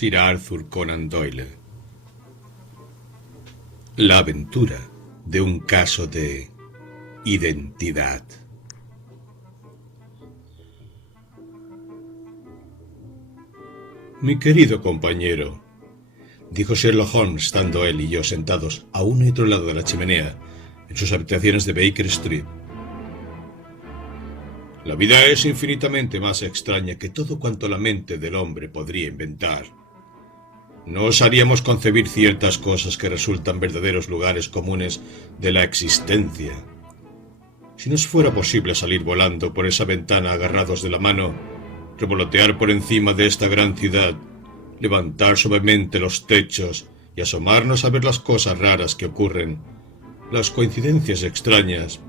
Sir Arthur Conan Doyle. La aventura de un caso de identidad. Mi querido compañero, dijo Sherlock Holmes, estando él y yo sentados a uno y otro lado de la chimenea, en sus habitaciones de Baker Street. La vida es infinitamente más extraña que todo cuanto la mente del hombre podría inventar. No osaríamos concebir ciertas cosas que resultan verdaderos lugares comunes de la existencia. Si nos fuera posible salir volando por esa ventana agarrados de la mano, revolotear por encima de esta gran ciudad, levantar suavemente los techos y asomarnos a ver las cosas raras que ocurren, las coincidencias extrañas,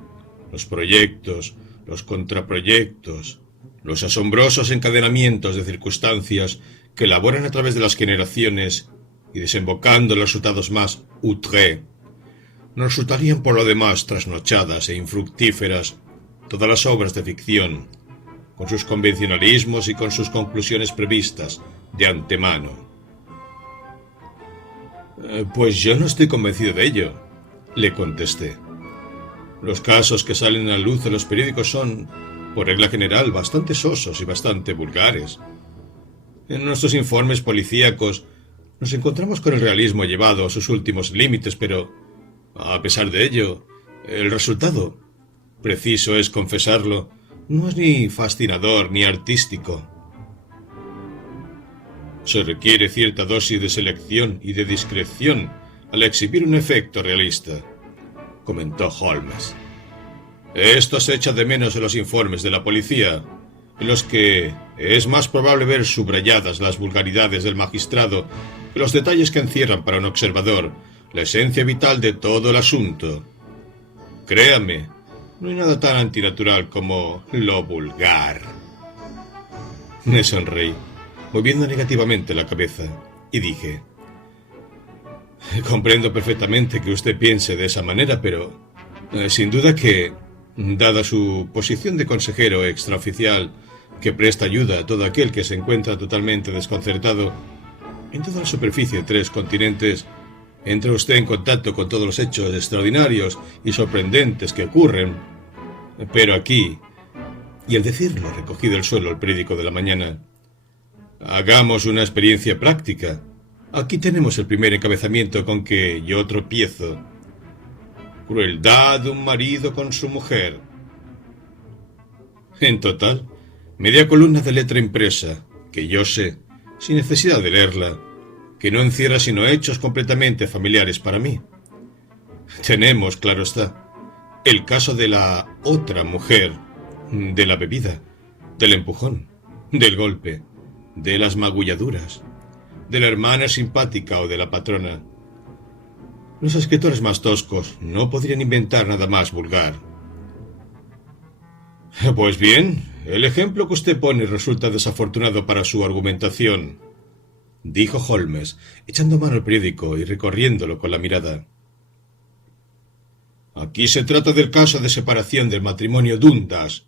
los proyectos, los contraproyectos, los asombrosos encadenamientos de circunstancias que elaboran a través de las generaciones y desembocando en los resultados más outrés, nos resultarían por lo demás trasnochadas e infructíferas todas las obras de ficción, con sus convencionalismos y con sus conclusiones previstas de antemano. Pues yo no estoy convencido de ello, le contesté. Los casos que salen a la luz en los periódicos son, por regla general, bastante sosos y bastante vulgares. En nuestros informes policíacos nos encontramos con el realismo llevado a sus últimos límites, pero, a pesar de ello, el resultado, preciso es confesarlo, no es ni fascinador ni artístico. Se requiere cierta dosis de selección y de discreción al exhibir un efecto realista, comentó Holmes. Esto se echa de menos en los informes de la policía, en los que es más probable ver subrayadas las vulgaridades del magistrado que los detalles que encierran para un observador la esencia vital de todo el asunto. Créame, no hay nada tan antinatural como lo vulgar. Me sonreí, moviendo negativamente la cabeza, y dije: comprendo perfectamente que usted piense de esa manera, pero sin duda que, dada su posición de consejero extraoficial que presta ayuda a todo aquel que se encuentra totalmente desconcertado, en toda la superficie de 3 continentes, entra usted en contacto con todos los hechos extraordinarios y sorprendentes que ocurren. Pero aquí, y al decirlo recogí del suelo el periódico de la mañana, hagamos una experiencia práctica. Aquí tenemos el primer encabezamiento con que yo tropiezo. Crueldad de un marido con su mujer. En total, media columna de letra impresa, que yo sé, sin necesidad de leerla, que no encierra sino hechos completamente familiares para mí. Tenemos, claro está, el caso de la otra mujer, de la bebida, del empujón, del golpe, de las magulladuras, de la hermana simpática o de la patrona. Los escritores más toscos no podrían inventar nada más vulgar. Pues bien, el ejemplo que usted pone resulta desafortunado para su argumentación, dijo Holmes, echando mano al periódico y recorriéndolo con la mirada. Aquí se trata del caso de separación del matrimonio Dundas.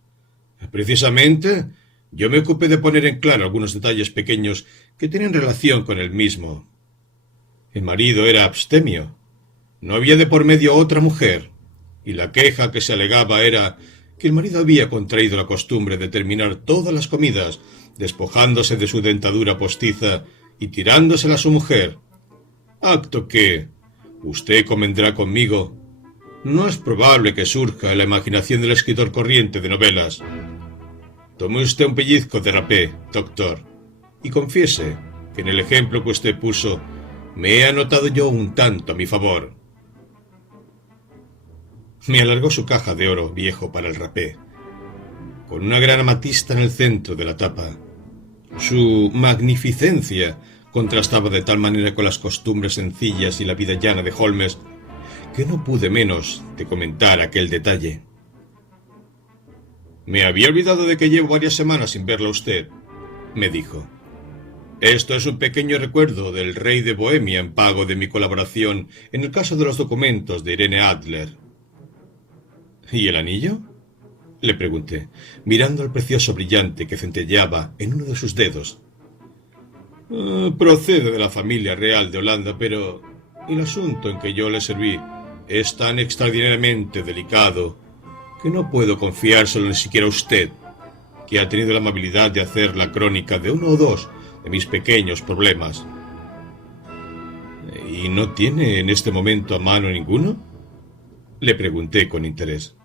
Precisamente, yo me ocupé de poner en claro algunos detalles pequeños que tienen relación con el mismo. El marido era abstemio. No había de por medio otra mujer, y la queja que se alegaba era que el marido había contraído la costumbre de terminar todas las comidas despojándose de su dentadura postiza y tirándosela a su mujer, acto que, usted convendrá conmigo, no es probable que surja en la imaginación del escritor corriente de novelas. Tome usted un pellizco de rapé, doctor, y confiese que en el ejemplo que usted puso me he anotado yo un tanto a mi favor. Me alargó su caja de oro viejo para el rapé, con una gran amatista en el centro de la tapa. Su magnificencia contrastaba de tal manera con las costumbres sencillas y la vida llana de Holmes que no pude menos de comentar aquel detalle. Me había olvidado de que llevo varias semanas sin verla a usted, me dijo. Esto es un pequeño recuerdo del rey de Bohemia en pago de mi colaboración en el caso de los documentos de Irene Adler. ¿Y el anillo?, le pregunté, mirando el precioso brillante que centelleaba en uno de sus dedos. Procede de la familia real de Holanda, pero el asunto en que yo le serví es tan extraordinariamente delicado que no puedo confiárselo ni siquiera a usted, que ha tenido la amabilidad de hacer la crónica de uno o dos de mis pequeños problemas. ¿Y no tiene en este momento a mano ninguno? Le pregunté con interés.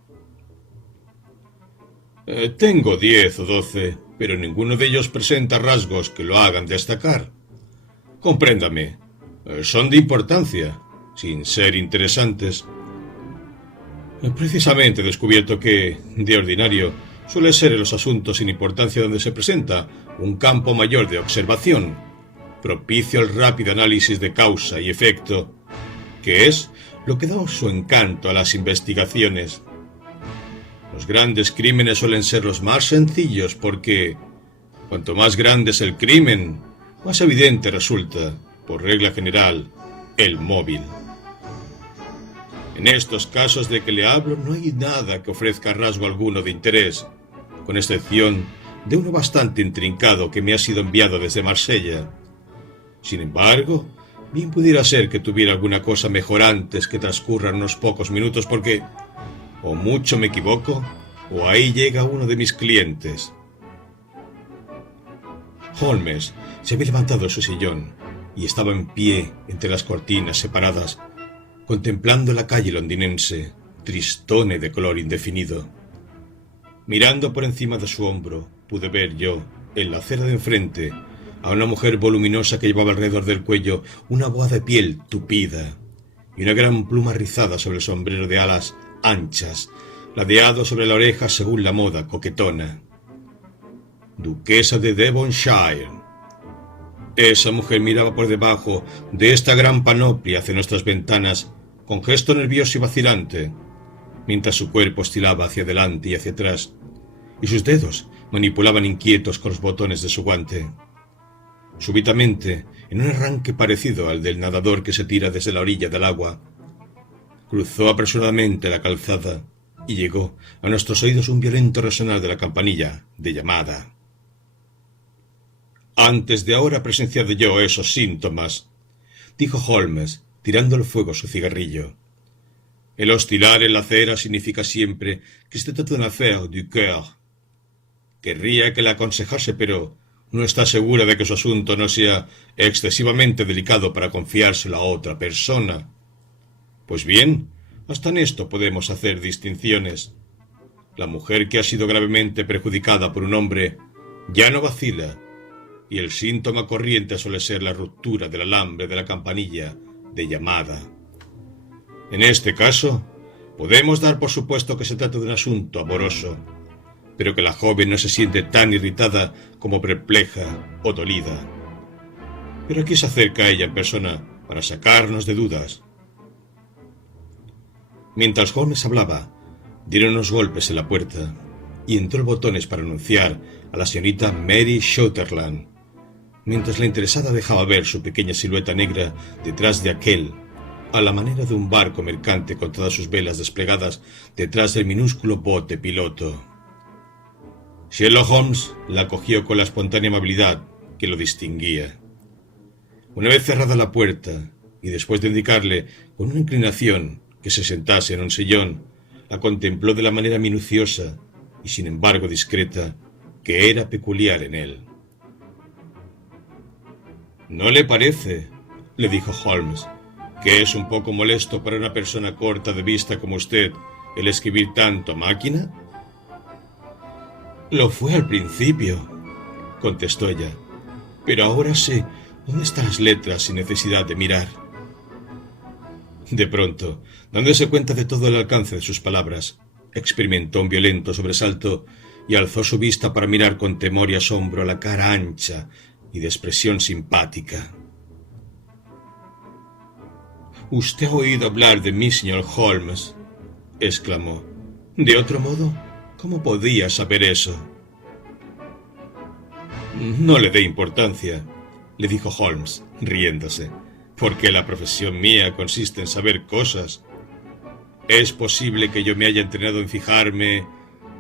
Tengo 10 o 12, pero ninguno de ellos presenta rasgos que lo hagan destacar. Compréndame, son de importancia, sin ser interesantes. Precisamente he descubierto que, de ordinario, suele ser en los asuntos sin importancia donde se presenta un campo mayor de observación, propicio al rápido análisis de causa y efecto, que es lo que da su encanto a las investigaciones. Los grandes crímenes suelen ser los más sencillos porque, cuanto más grande es el crimen, más evidente resulta, por regla general, el móvil. En estos casos de que le hablo no hay nada que ofrezca rasgo alguno de interés, con excepción de uno bastante intrincado que me ha sido enviado desde Marsella. Sin embargo, bien pudiera ser que tuviera alguna cosa mejor antes que transcurran unos pocos minutos porque, o mucho me equivoco, o ahí llega uno de mis clientes. Holmes se había levantado de su sillón y estaba en pie entre las cortinas separadas, contemplando la calle londinense, tristona y de color indefinido. Mirando por encima de su hombro, pude ver yo, en la acera de enfrente, a una mujer voluminosa que llevaba alrededor del cuello una boa de piel tupida y una gran pluma rizada sobre el sombrero de alas anchas, ladeado sobre la oreja según la moda coquetona. Duquesa de Devonshire. Esa mujer miraba por debajo de esta gran panoplia hacia nuestras ventanas con gesto nervioso y vacilante, mientras su cuerpo oscilaba hacia adelante y hacia atrás, y sus dedos manipulaban inquietos con los botones de su guante. Súbitamente, en un arranque parecido al del nadador que se tira desde la orilla del agua, cruzó apresuradamente la calzada y llegó a nuestros oídos un violento resonar de la campanilla de llamada. Antes de ahora he presenciado yo esos síntomas, dijo Holmes, tirando al fuego su cigarrillo. El oscilar en la acera significa siempre que se trata de una affaire du cœur. Querría que la aconsejase, pero no está segura de que su asunto no sea excesivamente delicado para confiárselo a otra persona. Pues bien, hasta en esto podemos hacer distinciones. La mujer que ha sido gravemente perjudicada por un hombre ya no vacila, y el síntoma corriente suele ser la ruptura del alambre de la campanilla de llamada. En este caso, podemos dar por supuesto que se trata de un asunto amoroso, pero que la joven no se siente tan irritada como perpleja o dolida. Pero aquí se acerca a ella en persona para sacarnos de dudas. Mientras Holmes hablaba, dieron unos golpes en la puerta y entró el botones para anunciar a la señorita Mary Sutherland, mientras la interesada dejaba ver su pequeña silueta negra detrás de aquel, a la manera de un barco mercante con todas sus velas desplegadas detrás del minúsculo bote piloto. Sherlock Holmes la acogió con la espontánea amabilidad que lo distinguía. Una vez cerrada la puerta, y después de indicarle con una inclinación que se sentase en un sillón, la contempló de la manera minuciosa y sin embargo discreta que era peculiar en él. ¿No le parece?, le dijo Holmes, que es un poco molesto para una persona corta de vista como usted el escribir tanto a máquina? Lo fue al principio, contestó ella, pero ahora sé dónde están las letras sin necesidad de mirar. De pronto, dándose cuenta de todo el alcance de sus palabras, experimentó un violento sobresalto y alzó su vista para mirar con temor y asombro la cara ancha y de expresión simpática. «¿Usted ha oído hablar de mí, señor Holmes?», exclamó. «De otro modo, ¿cómo podía saber eso?». «No le dé importancia», le dijo Holmes, riéndose, «porque la profesión mía consiste en saber cosas. Es posible que yo me haya entrenado en fijarme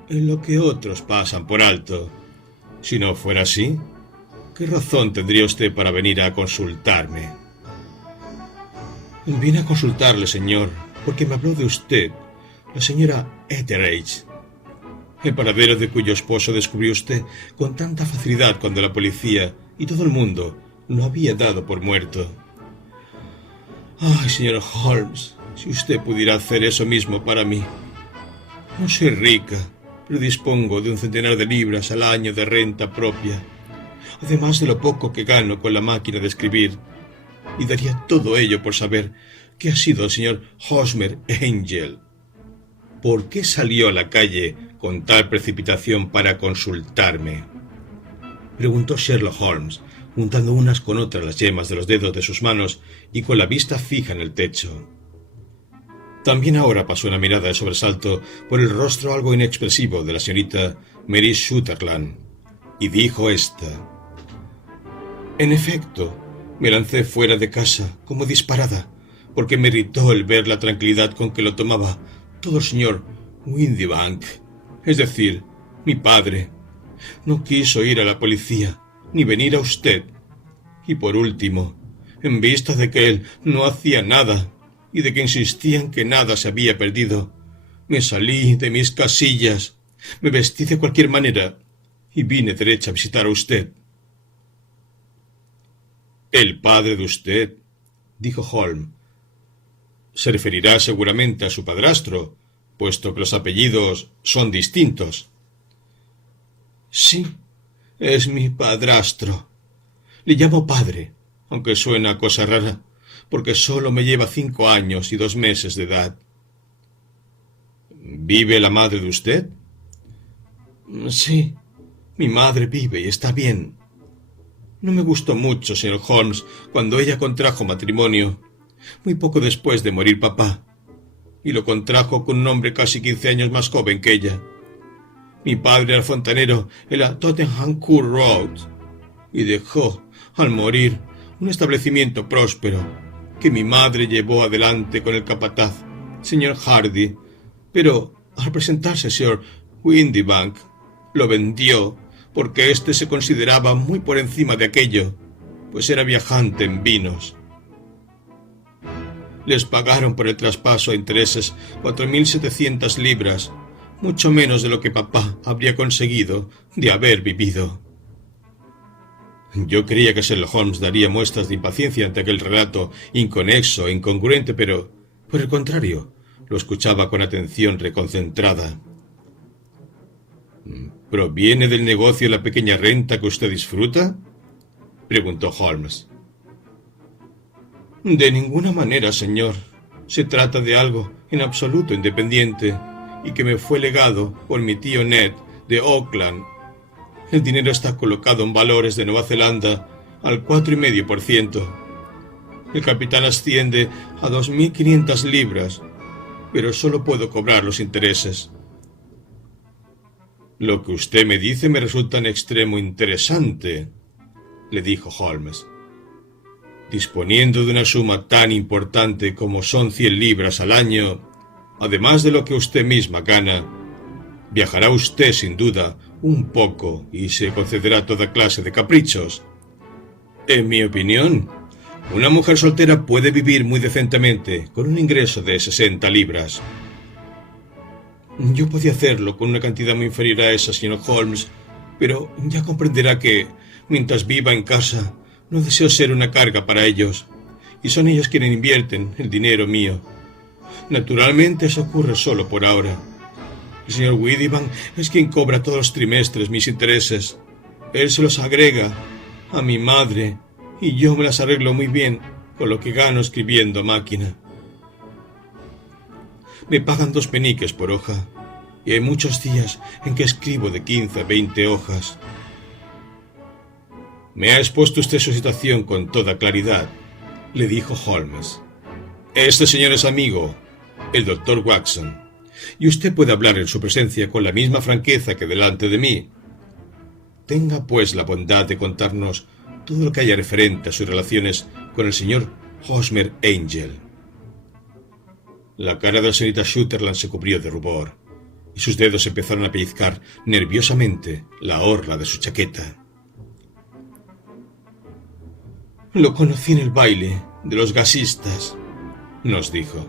en lo que otros pasan por alto. Si no fuera así, ¿Qué razón tendría usted para venir a consultarme? Vine a consultarle, señor, porque me habló de usted, la señora Etheridge, el paradero de cuyo esposo descubrió usted con tanta facilidad cuando la policía y todo el mundo lo había dado por muerto. Ay, señor Holmes, si usted pudiera hacer eso mismo para mí. No soy rica, pero dispongo de 100 de libras al año de renta propia, además de lo poco que gano con la máquina de escribir, y daría todo ello por saber qué ha sido el señor Hosmer Angel. ¿Por qué salió a la calle con tal precipitación para consultarme? Preguntó Sherlock Holmes, juntando unas con otras las yemas de los dedos de sus manos y con la vista fija en el techo. También ahora pasó una mirada de sobresalto por el rostro algo inexpresivo de la señorita Mary Sutherland, y dijo ésta: En efecto, me lancé fuera de casa como disparada, porque me irritó el ver la tranquilidad con que lo tomaba todo el señor Windibank, es decir, mi padre. No quiso ir a la policía, ni venir a usted. Y por último, en vista de que él no hacía nada, y de que insistía en que nada se había perdido, me salí de mis casillas, me vestí de cualquier manera, y vine derecha a visitar a usted. «El padre de usted», dijo Holmes, «se referirá seguramente a su padrastro, puesto que los apellidos son distintos». «Sí, es mi padrastro. Le llamo padre, aunque suena cosa rara, porque solo me lleva 5 años y 2 meses de edad». «¿Vive la madre de usted?» «Sí, mi madre vive y está bien. No me gustó mucho, señor Holmes, cuando ella contrajo matrimonio, muy poco después de morir papá, y lo contrajo con un hombre casi 15 años más joven que ella. Mi padre era fontanero en la Tottenham Court Road, y dejó, al morir, un establecimiento próspero, que mi madre llevó adelante con el capataz, señor Hardy, pero al presentarse el señor Windibank, lo vendió, porque éste se consideraba muy por encima de aquello, pues era viajante en vinos. Les pagaron por el traspaso a intereses 4.700 libras, mucho menos de lo que papá habría conseguido de haber vivido. Yo creía que Sherlock Holmes daría muestras de impaciencia ante aquel relato inconexo e incongruente, pero, por el contrario, lo escuchaba con atención reconcentrada. ¿Proviene del negocio la pequeña renta que usted disfruta?, preguntó Holmes. De ninguna manera, señor. Se trata de algo en absoluto independiente y que me fue legado por mi tío Ned de Auckland. El dinero está colocado en valores de Nueva Zelanda al 4,5%. El capital asciende a 2.500 libras, pero solo puedo cobrar los intereses. Lo que usted me dice me resulta en extremo interesante, le dijo Holmes. Disponiendo de una suma tan importante como son 100 libras al año, además de lo que usted misma gana, viajará usted sin duda un poco y se concederá toda clase de caprichos. En mi opinión, una mujer soltera puede vivir muy decentemente con un ingreso de 60 libras. Yo podía hacerlo con una cantidad muy inferior a esa, señor Holmes, pero ya comprenderá que, mientras viva en casa, no deseo ser una carga para ellos, y son ellos quienes invierten el dinero mío. Naturalmente eso ocurre solo por ahora. El señor Windibank es quien cobra todos los trimestres mis intereses. Él se los agrega a mi madre, y yo me las arreglo muy bien con lo que gano escribiendo a máquina. Me pagan 2 peniques por hoja, y hay muchos días en que escribo de 15 a 20 hojas. Me ha expuesto usted su situación con toda claridad, le dijo Holmes. Este señor es amigo, el doctor Watson, y usted puede hablar en su presencia con la misma franqueza que delante de mí. Tenga, pues, la bondad de contarnos todo lo que haya referente a sus relaciones con el señor Hosmer Angel. La cara de la señorita Sutherland se cubrió de rubor, y sus dedos empezaron a pellizcar nerviosamente la orla de su chaqueta. Lo conocí en el baile de los gasistas, nos dijo.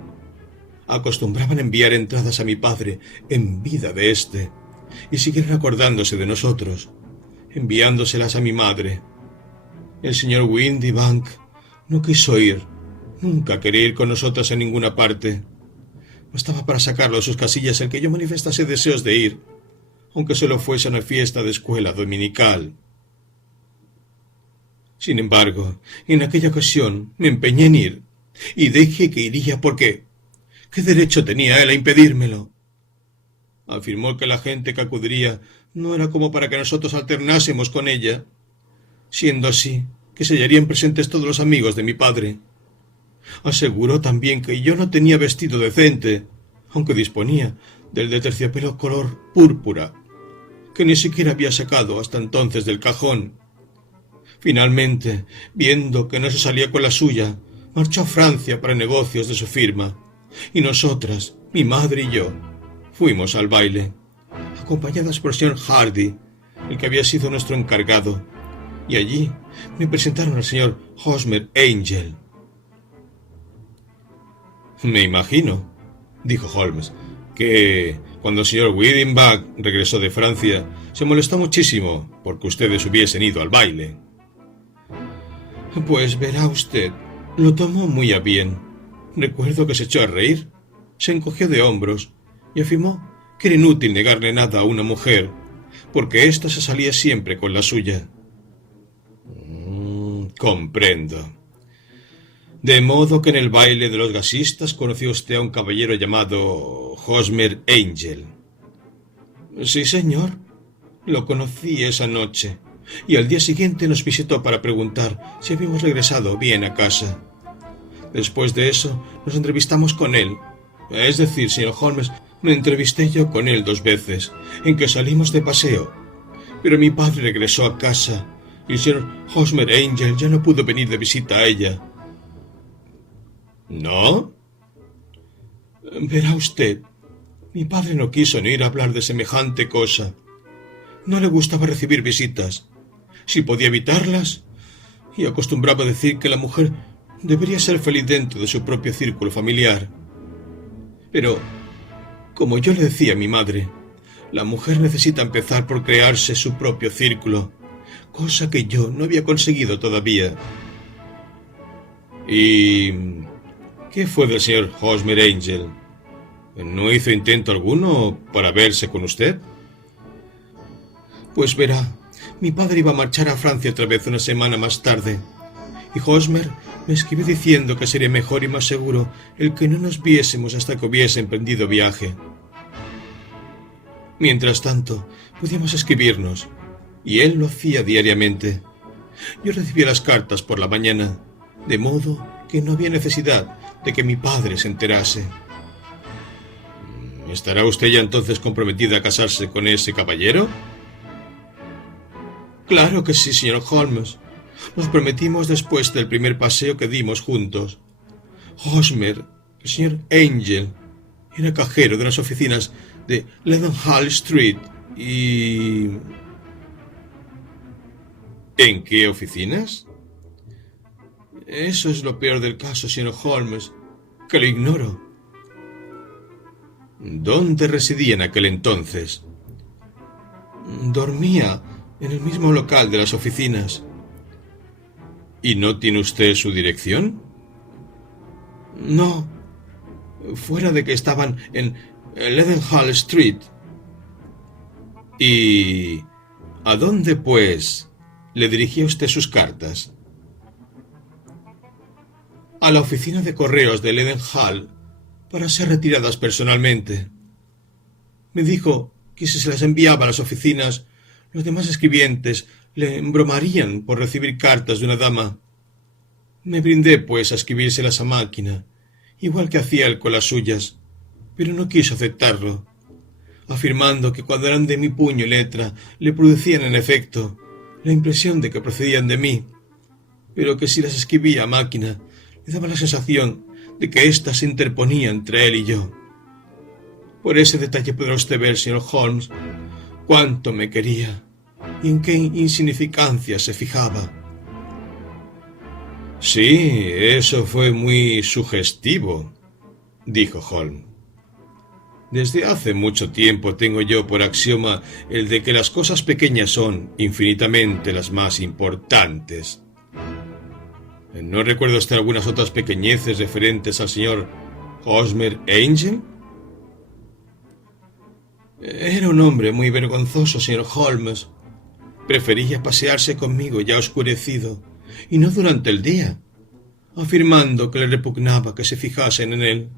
Acostumbraban enviar entradas a mi padre en vida de éste, y siguieron acordándose de nosotros, enviándoselas a mi madre. El señor Windibank no quiso ir, nunca quería ir con nosotros en ninguna parte. Bastaba para sacarlo de sus casillas el que yo manifestase deseos de ir, aunque solo fuese a una fiesta de escuela dominical. Sin embargo, en aquella ocasión me empeñé en ir, y dije que iría porque... ¿Qué derecho tenía él a impedírmelo? Afirmó que la gente que acudiría no era como para que nosotros alternásemos con ella, siendo así que se hallarían presentes todos los amigos de mi padre. Aseguró también que yo no tenía vestido decente, aunque disponía del de terciopelo color púrpura, que ni siquiera había sacado hasta entonces del cajón. Finalmente, viendo que no se salía con la suya, marchó a Francia para negocios de su firma, y nosotras, mi madre y yo, fuimos al baile, acompañadas por el señor Hardy, el que había sido nuestro encargado, y allí me presentaron al señor Hosmer Angel. Me imagino, dijo Holmes, que cuando el señor Windibank regresó de Francia se molestó muchísimo porque ustedes hubiesen ido al baile. Pues verá usted, lo tomó muy a bien. Recuerdo que se echó a reír, se encogió de hombros y afirmó que era inútil negarle nada a una mujer, porque ésta se salía siempre con la suya. Comprendo. De modo que en el baile de los gasistas conoció usted a un caballero llamado Hosmer Angel. Sí, señor. Lo conocí esa noche, y al día siguiente nos visitó para preguntar si habíamos regresado bien a casa. Después de eso, nos entrevistamos con él. Es decir, señor Holmes, me entrevisté yo con él 2 veces, en que salimos de paseo. Pero mi padre regresó a casa, y el señor Hosmer Angel ya no pudo venir de visita a ella. ¿No? Verá usted, mi padre no quiso ni ir a hablar de semejante cosa. No le gustaba recibir visitas. Si podía evitarlas, y acostumbraba a decir que la mujer debería ser feliz dentro de su propio círculo familiar. Pero, como yo le decía a mi madre, la mujer necesita empezar por crearse su propio círculo, cosa que yo no había conseguido todavía. ¿Y qué fue del señor Hosmer Angel? ¿No hizo intento alguno para verse con usted? Pues verá, mi padre iba a marchar a Francia otra vez una semana más tarde, y Hosmer me escribió diciendo que sería mejor y más seguro el que no nos viésemos hasta que hubiese emprendido viaje. Mientras tanto, podíamos escribirnos, y él lo hacía diariamente. Yo recibía las cartas por la mañana, de modo que no había necesidad de que mi padre se enterase. ¿Estará usted ya entonces comprometida a casarse con ese caballero? Claro que sí, señor Holmes. Nos prometimos después del primer paseo que dimos juntos. Hosmer, el señor Angel, era cajero de las oficinas de Leadenhall Street y... ¿En qué oficinas? Eso es lo peor del caso, señor Holmes, que lo ignoro. ¿Dónde residía en aquel entonces? Dormía en el mismo local de las oficinas. ¿Y no tiene usted su dirección? No, fuera de que estaban en Leadenhall Street. ¿Y a dónde, pues, le dirigía usted sus cartas? A la oficina de correos de Leadenhall, para ser retiradas personalmente. Me dijo que si se las enviaba a las oficinas, los demás escribientes le embromarían por recibir cartas de una dama. Me brindé, pues, a escribírselas a máquina, igual que hacía él con las suyas, pero no quiso aceptarlo, afirmando que cuando eran de mi puño y letra le producían, en efecto, la impresión de que procedían de mí, pero que si las escribía a máquina, le daba la sensación de que ésta se interponía entre él y yo. Por ese detalle podrá usted ver, señor Holmes, cuánto me quería y en qué insignificancia se fijaba. Sí, eso fue muy sugestivo, dijo Holmes. Desde hace mucho tiempo tengo yo por axioma el de que las cosas pequeñas son infinitamente las más importantes. ¿No recuerda usted algunas otras pequeñeces referentes al señor Hosmer Angel? Era un hombre muy vergonzoso, señor Holmes. Prefería pasearse conmigo ya oscurecido, y no durante el día, afirmando que le repugnaba que se fijasen en él.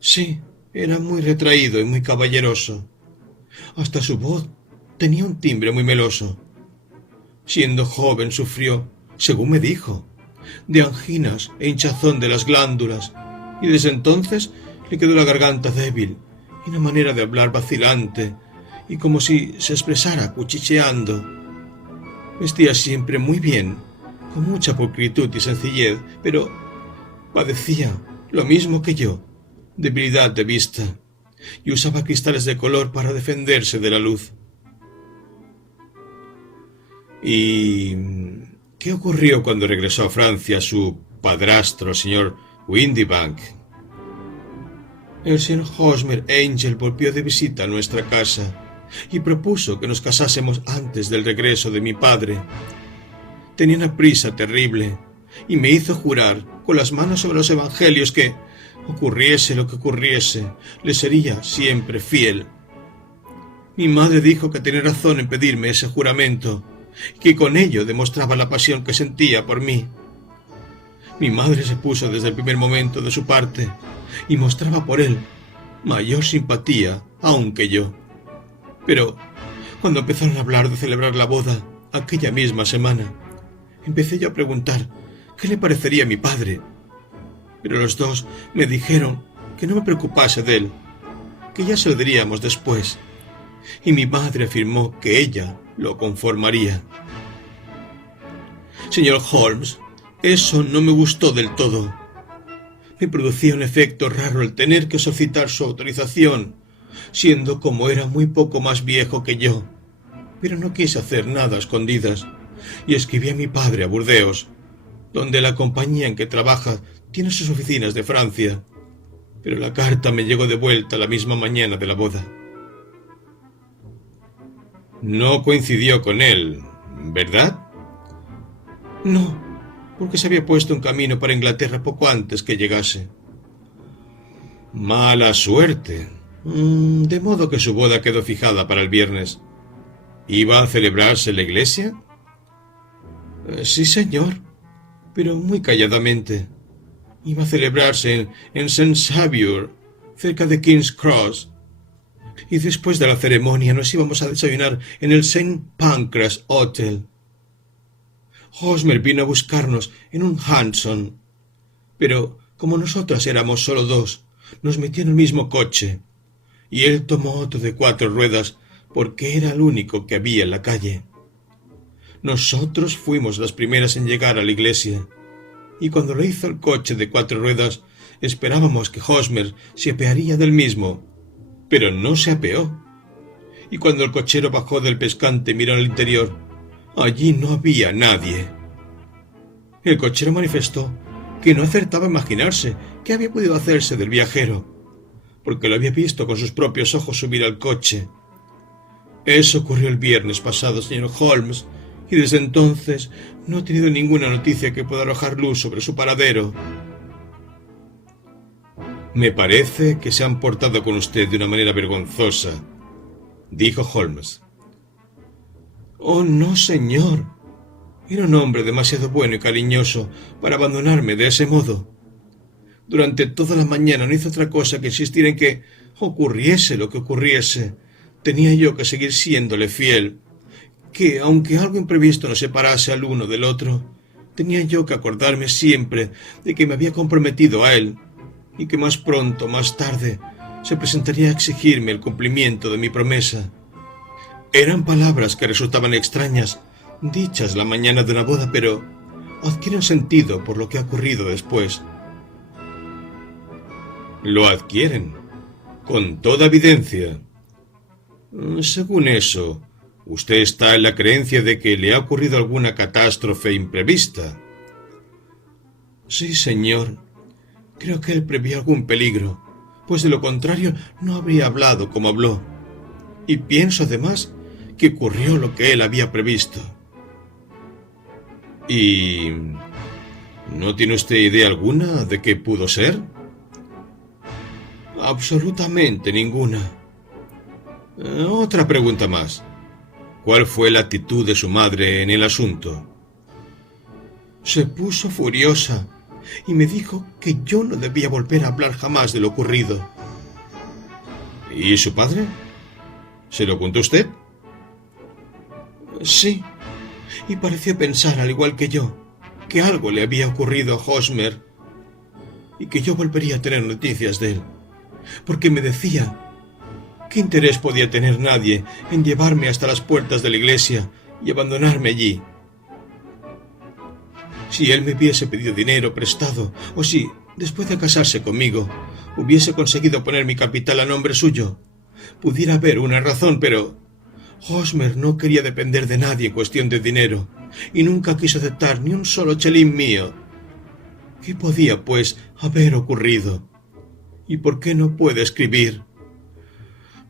Sí, era muy retraído y muy caballeroso. Hasta su voz tenía un timbre muy meloso. Siendo joven sufrió, según me dijo, de anginas e hinchazón de las glándulas, y desde entonces le quedó la garganta débil y una manera de hablar vacilante y como si se expresara cuchicheando. Vestía siempre muy bien, con mucha pulcritud y sencillez, pero padecía lo mismo que yo, debilidad de vista, y usaba cristales de color para defenderse de la luz. ¿Y qué ocurrió cuando regresó a Francia su padrastro, el señor Windibank? El señor Hosmer Angel volvió de visita a nuestra casa y propuso que nos casásemos antes del regreso de mi padre. Tenía una prisa terrible y me hizo jurar con las manos sobre los evangelios que, ocurriese lo que ocurriese, le sería siempre fiel. Mi madre dijo que tenía razón en pedirme ese juramento, y que con ello demostraba la pasión que sentía por mí. Mi madre se puso desde el primer momento de su parte y mostraba por él mayor simpatía aún que yo. Pero cuando empezaron a hablar de celebrar la boda aquella misma semana, empecé yo a preguntar qué le parecería a mi padre. Pero los dos me dijeron que no me preocupase de él, que ya se lo diríamos después, y mi madre afirmó que ella lo conformaría. Señor Holmes, eso no me gustó del todo. Me producía un efecto raro el tener que solicitar su autorización, siendo como era muy poco más viejo que yo. Pero no quise hacer nada a escondidas, y escribí a mi padre a Burdeos, donde la compañía en que trabaja tiene sus oficinas de Francia, pero la carta me llegó de vuelta la misma mañana de la boda. No coincidió con él, ¿verdad? No, porque se había puesto en camino para Inglaterra poco antes que llegase. Mala suerte. De modo que su boda quedó fijada para el viernes. ¿Iba a celebrarse en la iglesia? Sí, señor, pero muy calladamente. Iba a celebrarse en St. Xavier, cerca de King's Cross. Y después de la ceremonia nos íbamos a desayunar en el St. Pancras Hotel. Hosmer vino a buscarnos en un Hansom, pero como nosotras éramos solo dos, nos metió en el mismo coche, y él tomó otro de 4 ruedas porque era el único que había en la calle. Nosotros fuimos las primeras en llegar a la iglesia, y cuando lo hizo el coche de 4 ruedas, esperábamos que Hosmer se apearía del mismo, pero no se apeó. Y cuando el cochero bajó del pescante y miró al interior, allí no había nadie. El cochero manifestó que no acertaba a imaginarse qué había podido hacerse del viajero, porque lo había visto con sus propios ojos subir al coche. Eso ocurrió el viernes pasado, señor Holmes, y desde entonces no he tenido ninguna noticia que pueda arrojar luz sobre su paradero. Me parece que se han portado con usted de una manera vergonzosa, dijo Holmes. Oh, no, señor. Era un hombre demasiado bueno y cariñoso para abandonarme de ese modo. Durante toda la mañana no hizo otra cosa que insistir en que, ocurriese lo que ocurriese, tenía yo que seguir siéndole fiel, que, aunque algo imprevisto nos separase al uno del otro, tenía yo que acordarme siempre de que me había comprometido a él, y que más pronto o más tarde se presentaría a exigirme el cumplimiento de mi promesa. Eran palabras que resultaban extrañas, dichas la mañana de una boda, pero adquieren sentido por lo que ha ocurrido después. Lo adquieren, con toda evidencia. Según eso, usted está en la creencia de que le ha ocurrido alguna catástrofe imprevista. Sí, señor. Creo que él previó algún peligro, pues de lo contrario no habría hablado como habló. Y pienso además que ocurrió lo que él había previsto. ¿Y no tiene usted idea alguna de qué pudo ser? Absolutamente ninguna. Otra pregunta más. ¿Cuál fue la actitud de su madre en el asunto? Se puso furiosa y me dijo que yo no debía volver a hablar jamás de lo ocurrido. ¿Y su padre? ¿Se lo contó usted? Sí, y pareció pensar, al igual que yo, que algo le había ocurrido a Hosmer y que yo volvería a tener noticias de él, porque me decía: ¿qué interés podía tener nadie en llevarme hasta las puertas de la iglesia y abandonarme allí? Si él me hubiese pedido dinero prestado, o si, después de casarse conmigo, hubiese conseguido poner mi capital a nombre suyo, pudiera haber una razón, pero Hosmer no quería depender de nadie en cuestión de dinero, y nunca quiso aceptar ni un solo chelín mío. ¿Qué podía, pues, haber ocurrido? ¿Y por qué no puede escribir?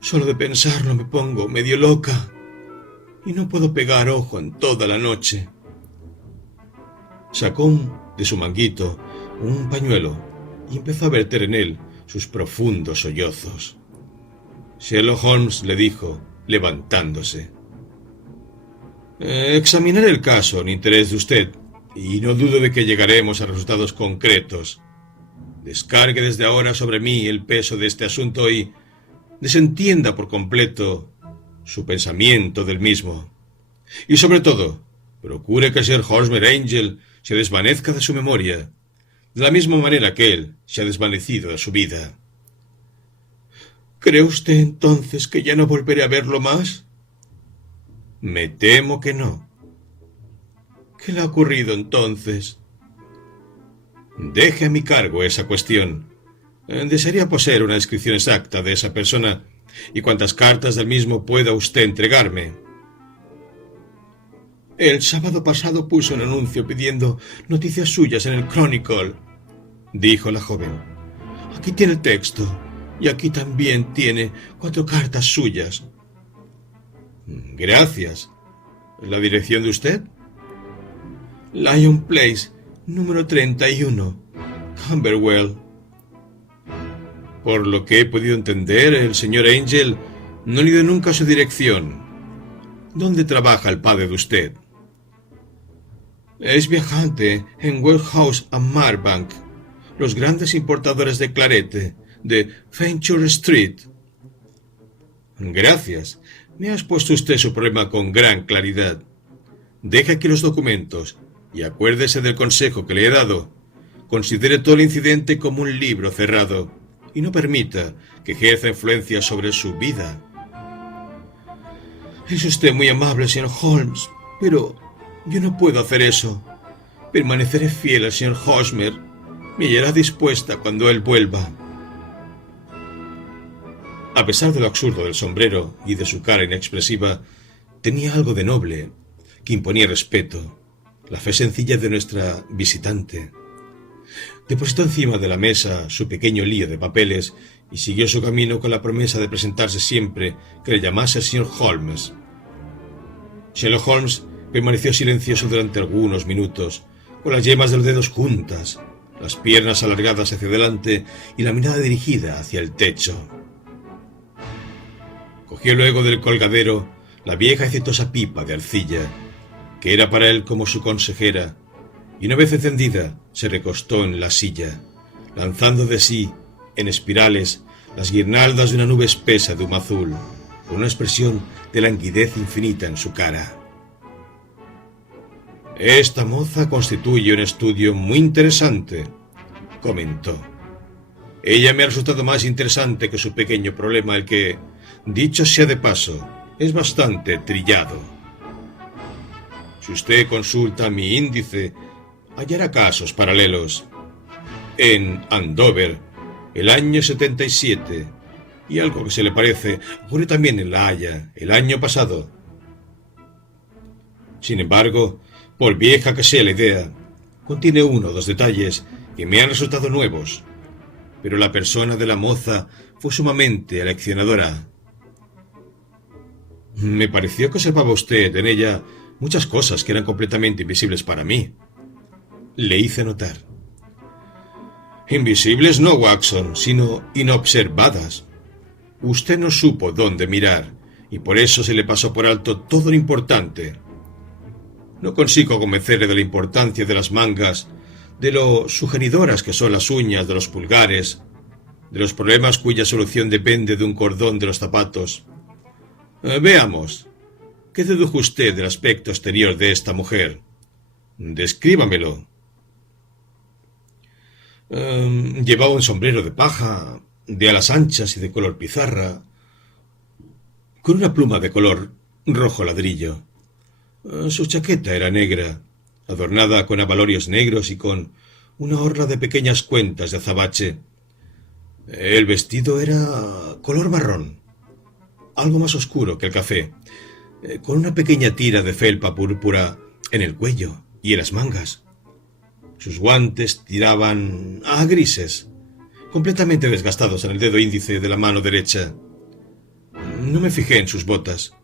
Solo de pensarlo me pongo medio loca, y no puedo pegar ojo en toda la noche. Sacó de su manguito un pañuelo y empezó a verter en él sus profundos sollozos. Sherlock Holmes le dijo, levantándose: examinaré el caso en interés de usted, y no dudo de que llegaremos a resultados concretos. Descargue desde ahora sobre mí el peso de este asunto y desentienda por completo su pensamiento del mismo. Y sobre todo, procure que Sir Hosmer Angel se desvanezca de su memoria, de la misma manera que él se ha desvanecido de su vida. ¿Cree usted entonces que ya no volveré a verlo más? Me temo que no. ¿Qué le ha ocurrido entonces? Deje a mi cargo esa cuestión. Desearía poseer una descripción exacta de esa persona y cuantas cartas del mismo pueda usted entregarme. El sábado pasado puso un anuncio pidiendo noticias suyas en el Chronicle, dijo la joven. Aquí tiene el texto, y aquí también tiene 4 cartas suyas. Gracias. ¿La dirección de usted? Lion Place, número 31, Camberwell. Por lo que he podido entender, el señor Angel no le dio nunca su dirección. ¿Dónde trabaja el padre de usted? Es viajante en Warehouse and Marbank, los grandes importadores de clarete de Venture Street. Gracias. Me ha expuesto usted su problema con gran claridad. Deje aquí los documentos y acuérdese del consejo que le he dado. Considere todo el incidente como un libro cerrado y no permita que ejerza influencia sobre su vida. Es usted muy amable, señor Holmes, pero yo no puedo hacer eso. Permaneceré fiel al señor Hosmer. Me hallará dispuesta cuando él vuelva. A pesar de lo absurdo del sombrero y de su cara inexpresiva, tenía algo de noble, que imponía respeto, la fe sencilla de nuestra visitante. Depositó encima de la mesa su pequeño lío de papeles y siguió su camino con la promesa de presentarse siempre que le llamase el señor Holmes. Sherlock Holmes permaneció silencioso durante algunos minutos, con las yemas de los dedos juntas, las piernas alargadas hacia adelante y la mirada dirigida hacia el techo. Cogió luego del colgadero la vieja y aceitosa pipa de arcilla, que era para él como su consejera, y una vez encendida se recostó en la silla, lanzando de sí, en espirales, las guirnaldas de una nube espesa de humo azul, con una expresión de languidez infinita en su cara. Esta moza constituye un estudio muy interesante, comentó. Ella me ha resultado más interesante que su pequeño problema, el que, dicho sea de paso, es bastante trillado. Si usted consulta mi índice, hallará casos paralelos. En Andover, el año 77, y algo que se le parece ocurrió también en La Haya, el año pasado. Sin embargo, por vieja que sea la idea, Contiene uno o dos detalles que me han resultado nuevos, pero la persona de la moza fue sumamente aleccionadora. Me pareció que observaba usted en ella muchas cosas que eran completamente invisibles para mí. Le hice notar. Invisibles no, Watson, sino inobservadas. Usted no supo dónde mirar, y por eso se le pasó por alto todo lo importante. No consigo convencerle de la importancia de las mangas, de lo sugeridoras que son las uñas de los pulgares, de los problemas cuya solución depende de un cordón de los zapatos. Veamos, ¿qué dedujo usted del aspecto exterior de esta mujer? Descríbamelo. Llevaba un sombrero de paja, de alas anchas y de color pizarra, con una pluma de color rojo ladrillo. Su chaqueta era negra, adornada con abalorios negros y con una orla de pequeñas cuentas de azabache. El vestido era color marrón, algo más oscuro que el café, con una pequeña tira de felpa púrpura en el cuello y en las mangas. Sus guantes tiraban a grises, completamente desgastados en el dedo índice de la mano derecha. No me fijé en sus botas.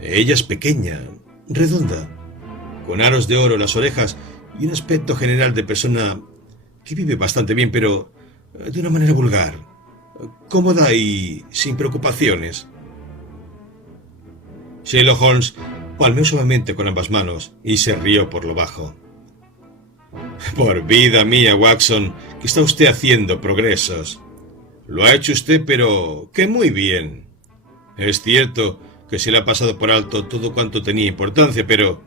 Ella es pequeña, redonda, con aros de oro en las orejas y un aspecto general de persona que vive bastante bien, pero de una manera vulgar, cómoda y sin preocupaciones. Sherlock Holmes palmeó suavemente con ambas manos y se rió por lo bajo. Por vida mía, Watson, que está usted haciendo progresos. Lo ha hecho usted, pero que muy bien. Es cierto que se le ha pasado por alto todo cuanto tenía importancia, pero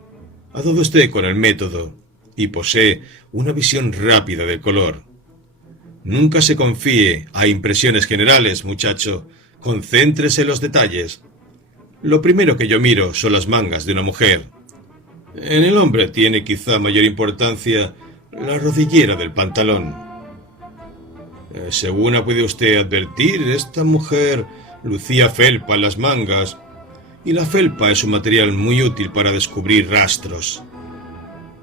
ha dado usted con el método y posee una visión rápida del color. Nunca se confíe a impresiones generales, muchacho. Concéntrese en los detalles. Lo primero que yo miro son las mangas de una mujer. En el hombre tiene quizá mayor importancia la rodillera del pantalón. Según ha podido usted advertir, esta mujer lucía felpa en las mangas, y la felpa es un material muy útil para descubrir rastros.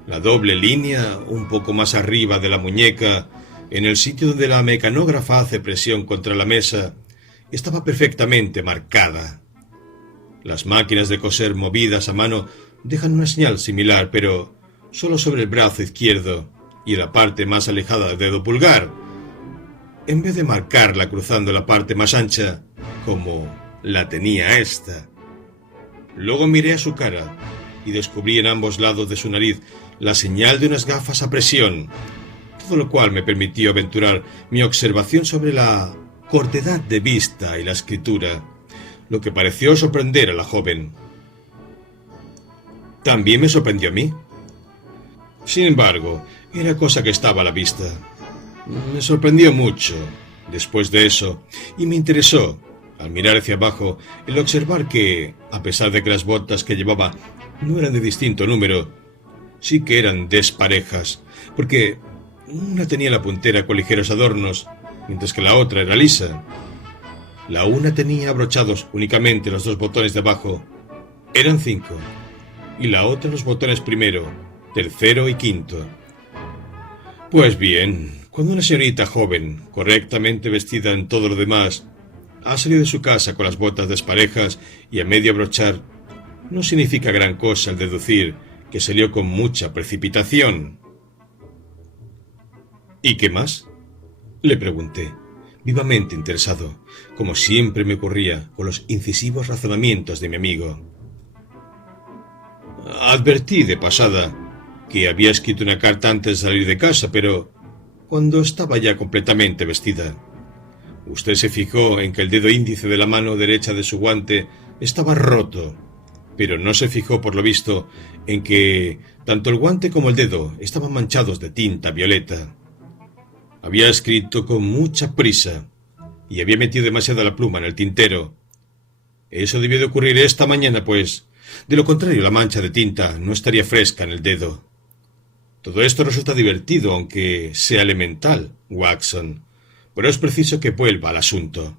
La doble línea, un poco más arriba de la muñeca, en el sitio donde la mecanógrafa hace presión contra la mesa, estaba perfectamente marcada. Las máquinas de coser movidas a mano dejan una señal similar, pero solo sobre el brazo izquierdo y en la parte más alejada del dedo pulgar, en vez de marcarla cruzando la parte más ancha, como la tenía esta. Luego miré a su cara y descubrí en ambos lados de su nariz la señal de unas gafas a presión, todo lo cual me permitió aventurar mi observación sobre la cortedad de vista y la escritura, lo que pareció sorprender a la joven. También me sorprendió a mí. Sin embargo, era cosa que estaba a la vista. Me sorprendió mucho después de eso, y me interesó, al mirar hacia abajo, el observar que, a pesar de que las botas que llevaba no eran de distinto número, sí que eran desparejas, porque una tenía la puntera con ligeros adornos, mientras que la otra era lisa. La una tenía abrochados únicamente los dos botones de abajo, eran 5, y la otra los botones primero, tercero y quinto. Pues bien, cuando una señorita joven, correctamente vestida en todo lo demás, ha salido de su casa con las botas desparejas y a medio abrochar, no significa gran cosa el deducir que salió con mucha precipitación. ¿Y qué más?, le pregunté, vivamente interesado, como siempre me ocurría con los incisivos razonamientos de mi amigo. Advertí de pasada que había escrito una carta antes de salir de casa, pero cuando estaba ya completamente vestida. Usted se fijó en que el dedo índice de la mano derecha de su guante estaba roto, pero no se fijó, por lo visto, en que tanto el guante como el dedo estaban manchados de tinta violeta. Había escrito con mucha prisa y había metido demasiada la pluma en el tintero. Eso debió de ocurrir esta mañana, pues, de lo contrario, la mancha de tinta no estaría fresca en el dedo. Todo esto resulta divertido, aunque sea elemental, Watson, pero es preciso que vuelva al asunto.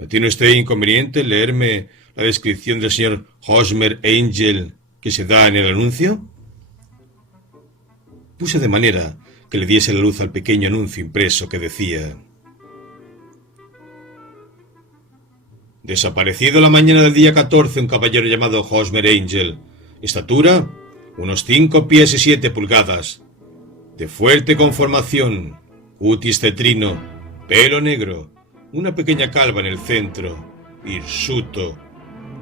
¿No tiene usted inconveniente en leerme la descripción del señor Hosmer Angel que se da en el anuncio? puse de manera que le diese la luz al pequeño anuncio impreso que decía: desaparecido la mañana del día 14 un caballero llamado Hosmer Angel, estatura unos 5 pies y 7 pulgadas, de fuerte conformación, cutis cetrino, pelo negro, una pequeña calva en el centro, hirsuto,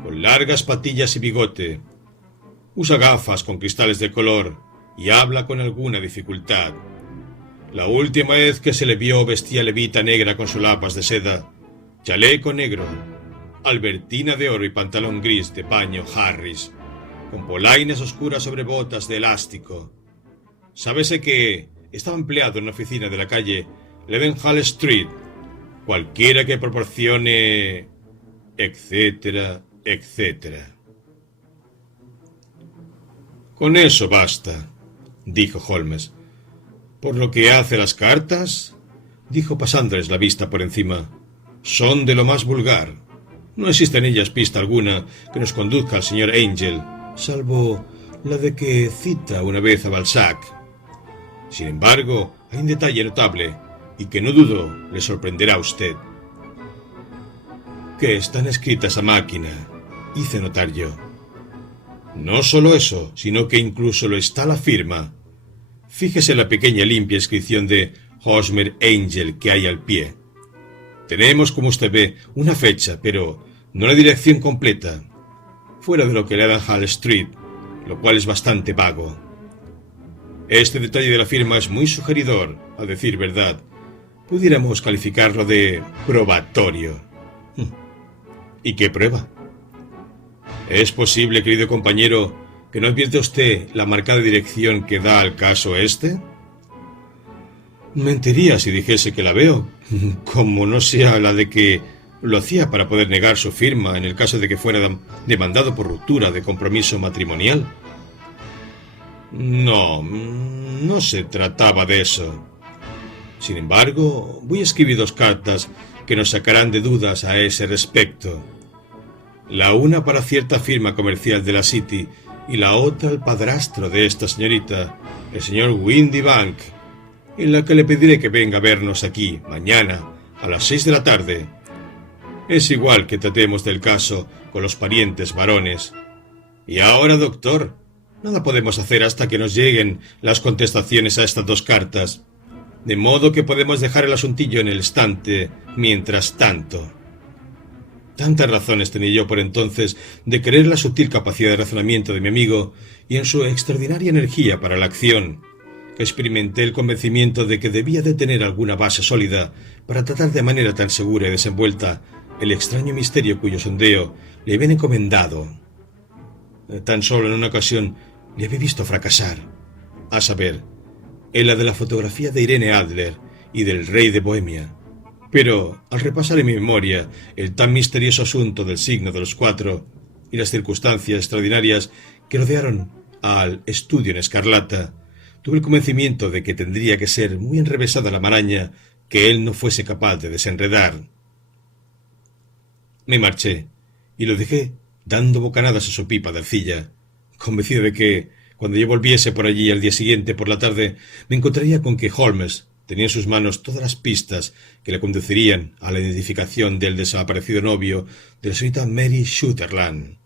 con largas patillas y bigote. Usa gafas con cristales de color y habla con alguna dificultad. La última vez que se le vio vestía levita negra con solapas de seda, chaleco negro, albertina de oro y pantalón gris de paño Harris, con polaines oscuras sobre botas de elástico. Sábese que estaba empleado en una oficina de la calle Leadenhall Street, cualquiera que proporcione, etcétera, etcétera. Con eso basta, dijo Holmes. Por lo que hace a las cartas, dijo pasándoles la vista por encima, son de lo más vulgar. No existe en ellas pista alguna que nos conduzca al señor Angel, salvo la de que cita una vez a Balzac. Sin embargo, hay un detalle notable, y que no dudo le sorprenderá a usted. Que están escritas a máquina, hice notar yo. No solo eso, sino que incluso lo está la firma. Fíjese la pequeña limpia inscripción de Hosmer Angel que hay al pie. Tenemos, como usted ve, una fecha, pero no la dirección completa, fuera de lo que le da Hall Street, lo cual es bastante vago. Este detalle de la firma es muy sugeridor, a decir verdad. Pudiéramos calificarlo de probatorio. ¿Y qué prueba? ¿Es posible, querido compañero, que no advierte usted la marcada dirección que da al caso este? Mentiría si dijese que la veo, como no sea la de que lo hacía para poder negar su firma en el caso de que fuera demandado por ruptura de compromiso matrimonial. No se trataba de eso. Sin embargo, voy a escribir 2 cartas que nos sacarán de dudas a ese respecto. La una para cierta firma comercial de la City y la otra al padrastro de esta señorita, el señor Windibank, en la que le pediré que venga a vernos aquí mañana a las 6 de la tarde. Es igual que tratemos del caso con los parientes varones. Y ahora, doctor, nada podemos hacer hasta que nos lleguen las contestaciones a estas 2 cartas, de modo que podemos dejar el asuntillo en el estante mientras tanto. Tantas razones tenía yo por entonces de creer la sutil capacidad de razonamiento de mi amigo y en su extraordinaria energía para la acción, que experimenté el convencimiento de que debía de tener alguna base sólida para tratar de manera tan segura y desenvuelta el extraño misterio cuyo sondeo le habían encomendado. Tan solo en una ocasión le había visto fracasar, a saber, en la de la fotografía de Irene Adler y del rey de Bohemia. Pero, al repasar en mi memoria el tan misterioso asunto del signo de los 4 y las circunstancias extraordinarias que rodearon al estudio en escarlata, tuve el convencimiento de que tendría que ser muy enrevesada la maraña que él no fuese capaz de desenredar. Me marché y lo dejé dando bocanadas a su pipa de arcilla, convencido de que, cuando yo volviese por allí al día siguiente por la tarde, me encontraría con que Holmes tenía en sus manos todas las pistas que le conducirían a la identificación del desaparecido novio de la señorita Mary Sutherland.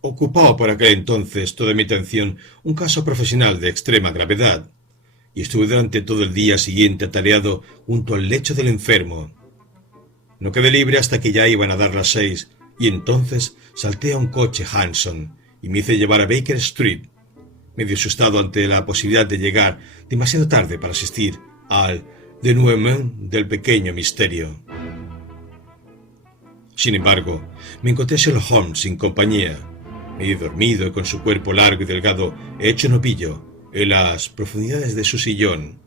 Ocupaba por aquel entonces toda mi atención un caso profesional de extrema gravedad, y estuve durante todo el día siguiente atareado junto al lecho del enfermo. No quedé libre hasta que ya iban a dar las 6, y entonces salté a un coche Hanson y me hice llevar a Baker Street, medio asustado ante la posibilidad de llegar demasiado tarde para asistir al denouement del pequeño misterio. Sin embargo, me encontré a Sherlock Holmes sin compañía, medio dormido y con su cuerpo largo y delgado hecho novillo en las profundidades de su sillón.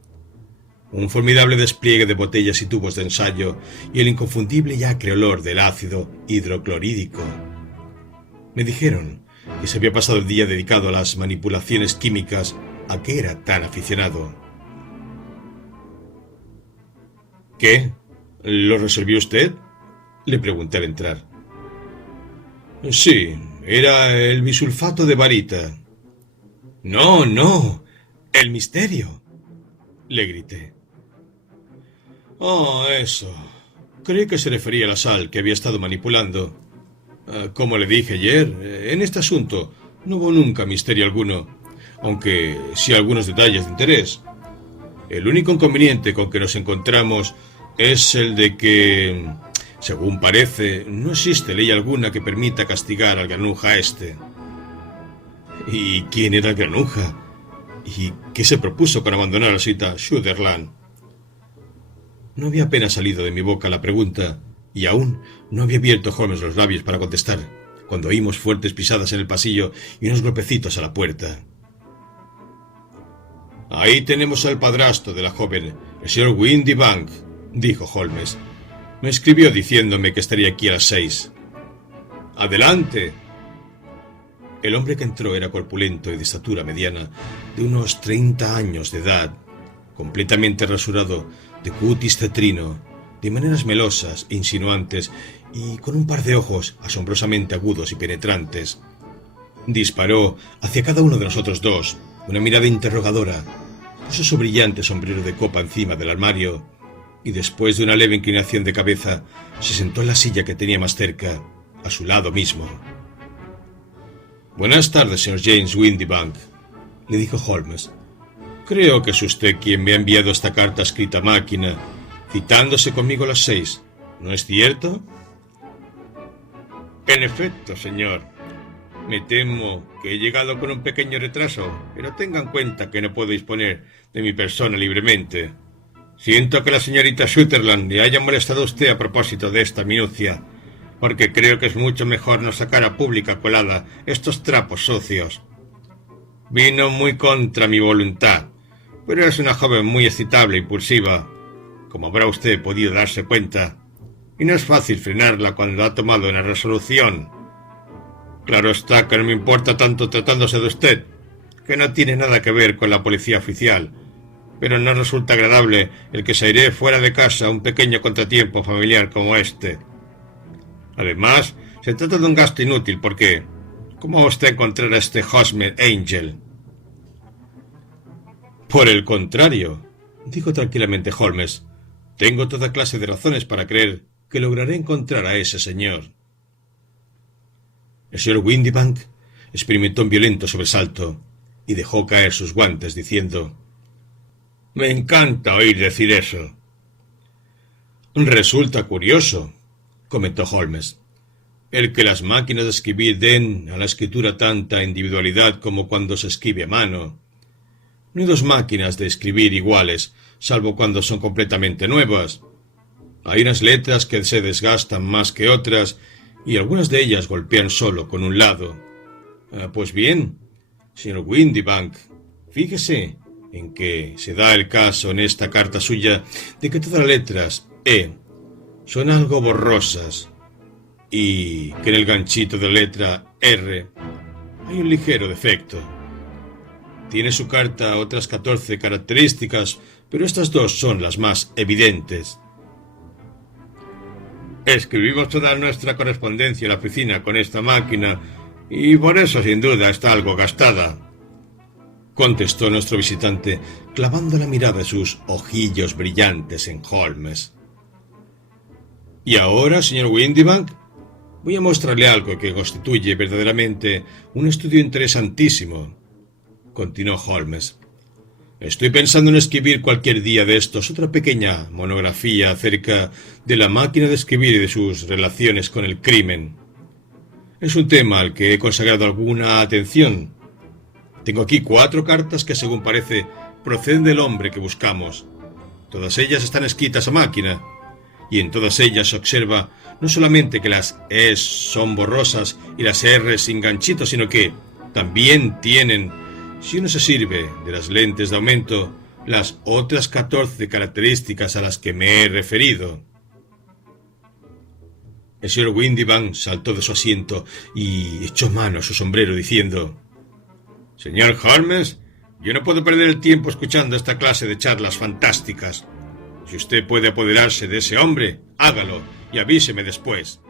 Un formidable despliegue de botellas y tubos de ensayo y el inconfundible y acre olor del ácido hidroclorídico. Me dijeron que se había pasado el día dedicado a las manipulaciones químicas a que era tan aficionado. ¿Qué? ¿Lo resolvió usted?, le pregunté al entrar. Sí, era el bisulfato de barita. No, El misterio, le grité. Oh, eso. Creí que se refería a la sal que había estado manipulando. Como le dije ayer, en este asunto no hubo nunca misterio alguno, aunque sí algunos detalles de interés. El único inconveniente con que nos encontramos es el de que, según parece, no existe ley alguna que permita castigar al granuja este. ¿Y quién era el granuja? ¿Y qué se propuso con abandonar la cita Sutherland? No había apenas salido de mi boca la pregunta, y aún no había abierto Holmes los labios para contestar, cuando oímos fuertes pisadas en el pasillo y unos golpecitos a la puerta. Ahí tenemos al padrastro de la joven, el señor Windibank, dijo Holmes. Me escribió diciéndome que estaría aquí a las 6. ¡Adelante! El hombre que entró era corpulento y de estatura mediana, de unos 30 años de edad, completamente rasurado, de cutis cetrino, de maneras melosas e insinuantes y con un par de ojos asombrosamente agudos y penetrantes. Disparó hacia cada uno de nosotros dos una mirada interrogadora, puso su brillante sombrero de copa encima del armario y después de una leve inclinación de cabeza se sentó en la silla que tenía más cerca, a su lado mismo. Buenas tardes, señor James Windibank, le dijo Holmes. Creo que es usted quien me ha enviado esta carta escrita a máquina, citándose conmigo a las 6, ¿no es cierto? En efecto, señor. Me temo que he llegado con un pequeño retraso, pero tenga en cuenta que no puedo disponer de mi persona libremente. Siento que la señorita Sutherland le haya molestado a usted a propósito de esta minucia, porque creo que es mucho mejor no sacar a pública colada estos trapos sucios. Vino muy contra mi voluntad, pero es una joven muy excitable e impulsiva, como habrá usted podido darse cuenta, y no es fácil frenarla cuando ha tomado una resolución. Claro está que no me importa tanto tratándose de usted, que no tiene nada que ver con la policía oficial, pero no resulta agradable el que se airee fuera de casa un pequeño contratiempo familiar como este. Además, se trata de un gasto inútil porque, ¿cómo va usted a encontrar a este Hosmer Angel? Por el contrario, dijo tranquilamente Holmes, tengo toda clase de razones para creer que lograré encontrar a ese señor. El señor Windibank experimentó un violento sobresalto y dejó caer sus guantes diciendo: «Me encanta oír decir eso». «Resulta curioso», comentó Holmes, «el que las máquinas de escribir den a la escritura tanta individualidad como cuando se escribe a mano. No hay dos máquinas de escribir iguales, salvo cuando son completamente nuevas. Hay unas letras que se desgastan más que otras, y algunas de ellas golpean solo con un lado. Pues bien, señor Windibank, fíjese en que se da el caso en esta carta suya de que todas las letras E son algo borrosas, y que en el ganchito de letra R hay un ligero defecto. Tiene su carta otras 14 características, pero estas dos son las más evidentes. Escribimos toda nuestra correspondencia en la oficina con esta máquina y por eso sin duda está algo gastada, contestó nuestro visitante, clavando la mirada de sus ojillos brillantes en Holmes. Y ahora, señor Windibank, voy a mostrarle algo que constituye verdaderamente un estudio interesantísimo, continuó Holmes. Estoy pensando en escribir cualquier día de estos otra pequeña monografía acerca de la máquina de escribir y de sus relaciones con el crimen. Es un tema al que he consagrado alguna atención. Tengo aquí 4 cartas que, según parece, proceden del hombre que buscamos. Todas ellas están escritas a máquina, y en todas ellas se observa no solamente que las Es son borrosas y las R sin ganchito, sino que también tienen, si uno se sirve de las lentes de aumento, las otras 14 características a las que me he referido. El señor Windibank saltó de su asiento y echó mano a su sombrero diciendo: «Señor Holmes, yo no puedo perder el tiempo escuchando esta clase de charlas fantásticas. Si usted puede apoderarse de ese hombre, hágalo y avíseme después».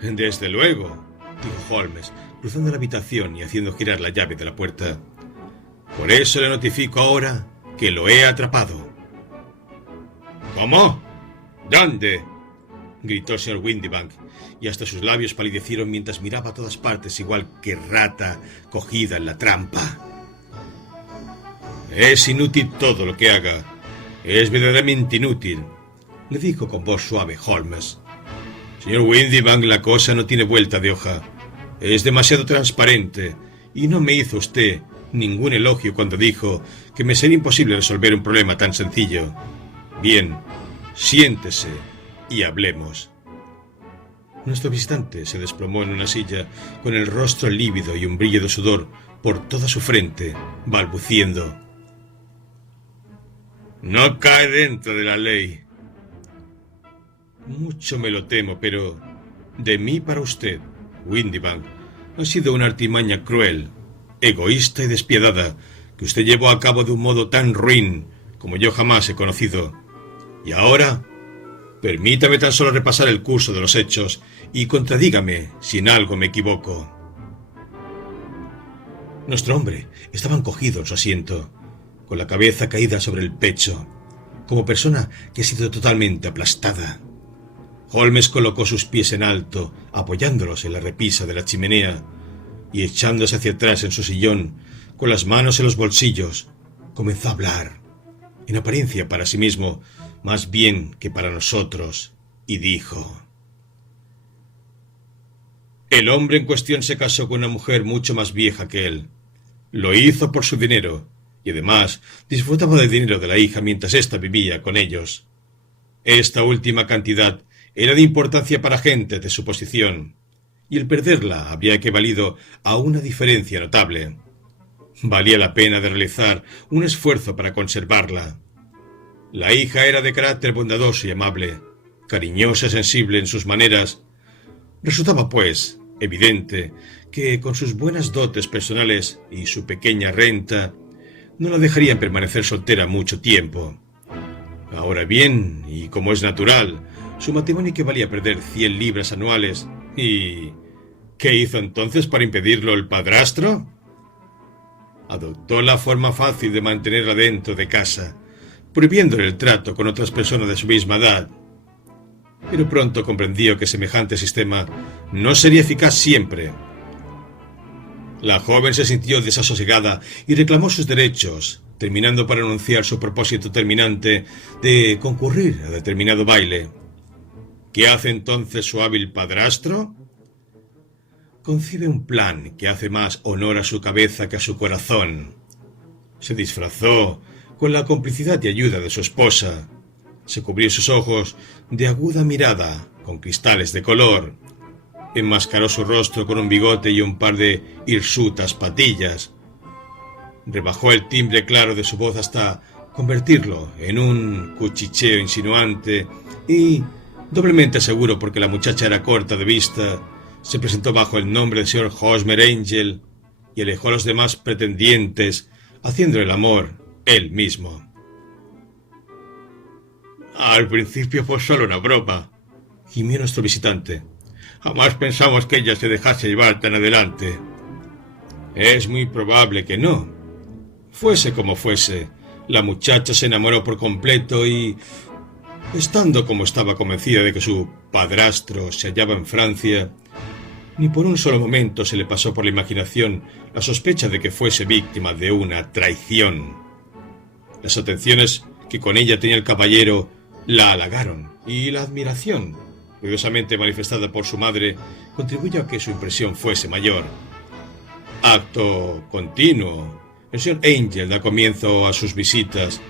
«Desde luego», dijo Holmes, cruzando la habitación y haciendo girar la llave de la puerta. Por eso le notifico ahora que lo he atrapado. ¿Cómo? ¿Dónde?, gritó el señor Windibank, y hasta sus labios palidecieron mientras miraba a todas partes igual que rata cogida en la trampa. Es inútil todo lo que haga. Es verdaderamente inútil, le dijo con voz suave Holmes. Señor Windibank, la cosa no tiene vuelta de hoja. Es demasiado transparente, y no me hizo usted ningún elogio cuando dijo que me sería imposible resolver un problema tan sencillo. Bien, siéntese y hablemos. Nuestro visitante se desplomó en una silla con el rostro lívido y un brillo de sudor por toda su frente, balbuciendo: No cae dentro de la ley. Mucho me lo temo, pero de mí para usted, Windibank, ha sido una artimaña cruel, egoísta y despiadada, que usted llevó a cabo de un modo tan ruin como yo jamás he conocido. Y ahora, permítame tan solo repasar el curso de los hechos y contradígame si en algo me equivoco. Nuestro hombre estaba encogido en su asiento, con la cabeza caída sobre el pecho, como persona que ha sido totalmente aplastada. Holmes colocó sus pies en alto, apoyándolos en la repisa de la chimenea, y echándose hacia atrás en su sillón, con las manos en los bolsillos, comenzó a hablar, en apariencia para sí mismo, más bien que para nosotros, y dijo: El hombre en cuestión se casó con una mujer mucho más vieja que él. Lo hizo por su dinero, y además disfrutaba del dinero de la hija mientras ésta vivía con ellos. Esta última cantidad era de importancia para gente de su posición, y el perderla habría equivalido a una diferencia notable. Valía la pena de realizar un esfuerzo para conservarla. La hija era de carácter bondadoso y amable, cariñosa y sensible en sus maneras. Resultaba, pues, evidente que con sus buenas dotes personales y su pequeña renta no la dejarían permanecer soltera mucho tiempo. Ahora bien, y como es natural, su matrimonio equivalía a perder 100 libras anuales. ¿Y qué hizo entonces para impedirlo el padrastro? Adoptó la forma fácil de mantenerla dentro de casa, prohibiéndole el trato con otras personas de su misma edad. Pero pronto comprendió que semejante sistema no sería eficaz siempre. La joven se sintió desasosegada y reclamó sus derechos, terminando por anunciar su propósito terminante de concurrir a determinado baile. ¿Qué hace entonces su hábil padrastro? Concibe un plan que hace más honor a su cabeza que a su corazón. Se disfrazó con la complicidad y ayuda de su esposa. Se cubrió sus ojos de aguda mirada con cristales de color. Enmascaró su rostro con un bigote y un par de hirsutas patillas. Rebajó el timbre claro de su voz hasta convertirlo en un cuchicheo insinuante y, doblemente seguro porque la muchacha era corta de vista, se presentó bajo el nombre del señor Hosmer Angel y alejó a los demás pretendientes, haciendo el amor él mismo. Al principio fue solo una broma, gimió nuestro visitante. Jamás pensamos que ella se dejase llevar tan adelante. Es muy probable que no. Fuese como fuese, la muchacha se enamoró por completo y, estando como estaba convencida de que su padrastro se hallaba en Francia, ni por un solo momento se le pasó por la imaginación la sospecha de que fuese víctima de una traición. Las atenciones que con ella tenía el caballero la halagaron, y la admiración, ruidosamente manifestada por su madre, contribuyó a que su impresión fuese mayor. Acto continuo, el señor Angel da comienzo a sus visitas,